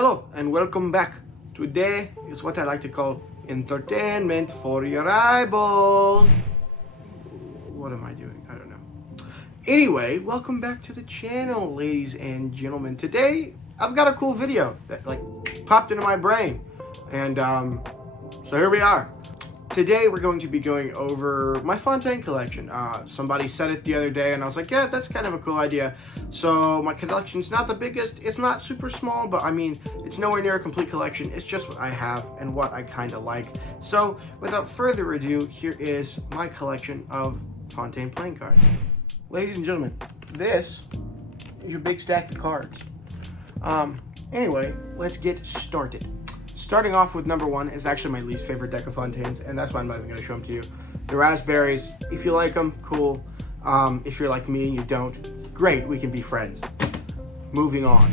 Hello and welcome back. Today is what I like to call entertainment for your eyeballs. What am I doing? I don't know. Anyway, welcome back to the channel, ladies and gentlemen. Today, I've got a cool video that popped into my brain. And so here we are. Today we're going to be going over my Fontaine collection. Somebody said it the other day and I was like, yeah, that's kind of a cool idea. So my collection's not the biggest, it's not super small, but I mean, it's nowhere near a complete collection. It's just what I have and what I kind of like. So without further ado, here is my collection of Fontaine playing cards. Ladies and gentlemen, this is your big stack of cards. Anyway, let's get started. Starting off with number one is actually my least favorite deck of Fontaines, and that's why I'm not even going to show them to you. The raspberries, if you like them, cool. If you're like me and you don't, great, we can be friends. Moving on.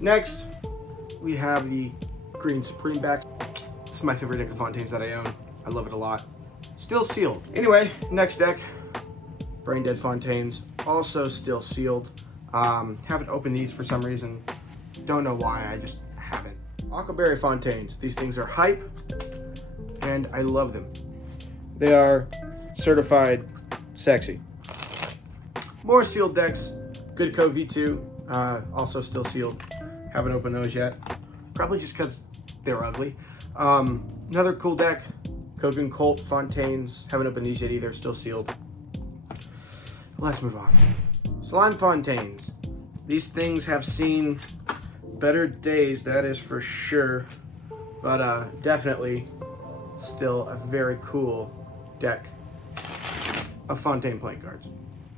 Next, we have the green Supreme back. This is my favorite deck of Fontaines that I own. I love it a lot. Still sealed. Anyway, next deck, Brain Dead Fontaines, also still sealed. Haven't opened these for some reason. Don't know why, I just haven't. Aquaberry Fontaines. These things are hype, and I love them. They are certified sexy. More sealed decks. Goodco V2, also still sealed. Haven't opened those yet. Probably just because they're ugly. Another cool deck, Kogan Colt Fontaines. Haven't opened these yet either, still sealed. Let's move on. Slime Fontaines. These things have seen better days, that is for sure, but definitely still a very cool deck of Fontaine playing cards.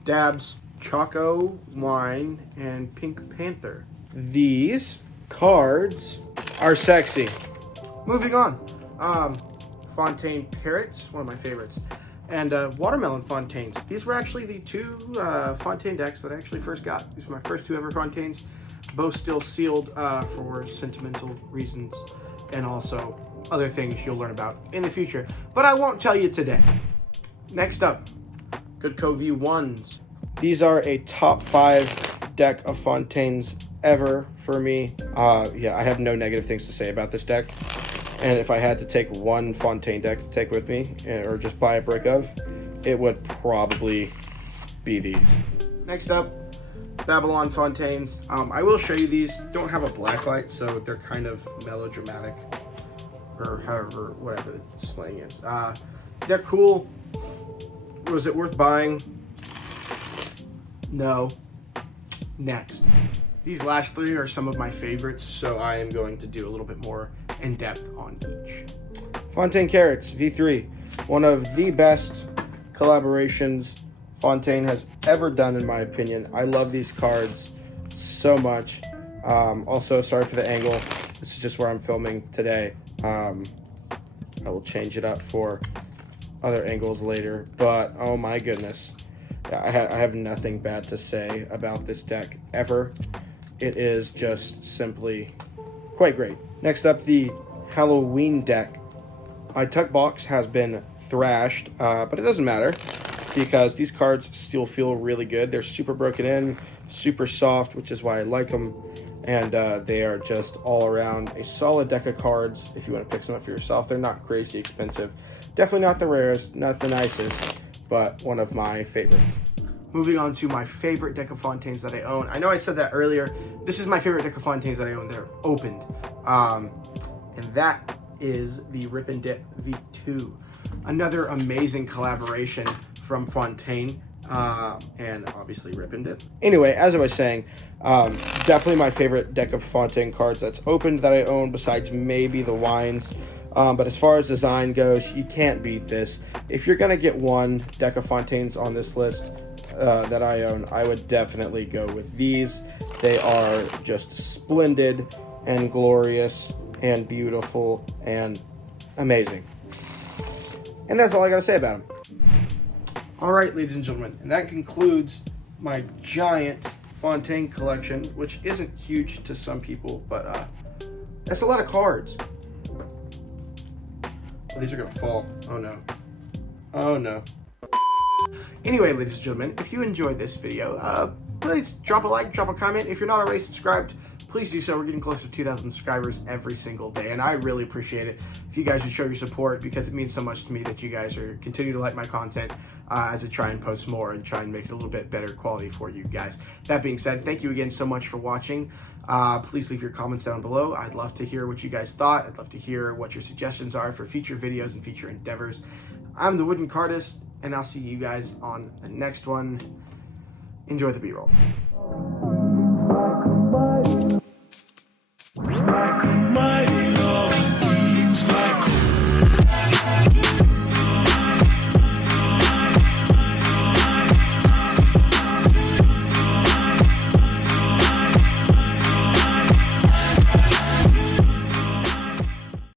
Dabs, Choco Wine, and Pink Panther. These cards are sexy. Moving on, Fontaine Parrots, one of my favorites, and Watermelon Fontaines. These were actually the two Fontaine decks that I actually first got. These were my first two ever Fontaines. Both still sealed for sentimental reasons and also other things you'll learn about in the future. But I won't tell you today. Next up, Goodco V1s. These are a top 5 deck of Fontaines ever for me. Yeah, I have no negative things to say about this deck. And if I had to take one Fontaine deck to take with me, or just buy a brick of, it would probably be these. Next up, Babylon Fontaines. I will show you these. Don't have a black light, so they're kind of melodramatic, or however, whatever the slang is. They're cool. Was it worth buying? No. Next. These last three are some of my favorites, so I am going to do a little bit more in depth on each. Fontaine Carrots V3, one of the best collaborations Fontaine has ever done, in my opinion. I love these cards so much. Also, sorry for the angle. This is just where I'm filming today. I will change it up for other angles later, but oh my goodness. I have nothing bad to say about this deck ever. It is just simply quite great. Next up, the Halloween deck. My tuck box has been thrashed, but it doesn't matter, because these cards still feel really good. They're super broken in, super soft, which is why I like them. And they are just all around a solid deck of cards if you want to pick some up for yourself. They're not crazy expensive. Definitely not the rarest, not the nicest, but one of my favorites. Moving on to my favorite deck of Fontaines that I own. I know I said that earlier. This is my favorite deck of Fontaines that I own. They're opened. And that is the Rip and Dip V2. Another amazing collaboration from Fontaine, and obviously Rip and Dip. Anyway, as I was saying, definitely my favorite deck of Fontaine cards that's opened that I own, besides maybe the wines. But as far as design goes, you can't beat this. If you're gonna get one deck of Fontaines on this list that I own, I would definitely go with these. They are just splendid and glorious and beautiful and amazing. And that's all I gotta say about them. All right, ladies and gentlemen, and that concludes my giant Fontaine collection, which isn't huge to some people, but that's a lot of cards. Oh, these are gonna fall. Oh no. Oh no. Anyway, ladies and gentlemen, if you enjoyed this video, please drop a like, drop a comment. If you're not already subscribed, please do so. We're getting closer to 2,000 subscribers every single day, and I really appreciate it if you guys would show your support, because it means so much to me that you guys are continue to like my content as I try and post more and try and make it a little bit better quality for you guys. That being said, thank you again so much for watching. Please leave your comments down below. I'd love to hear what you guys thought. I'd love to hear what your suggestions are for future videos and future endeavors. I'm the Wooden Cardist, and I'll see you guys on the next one. Enjoy the B-roll.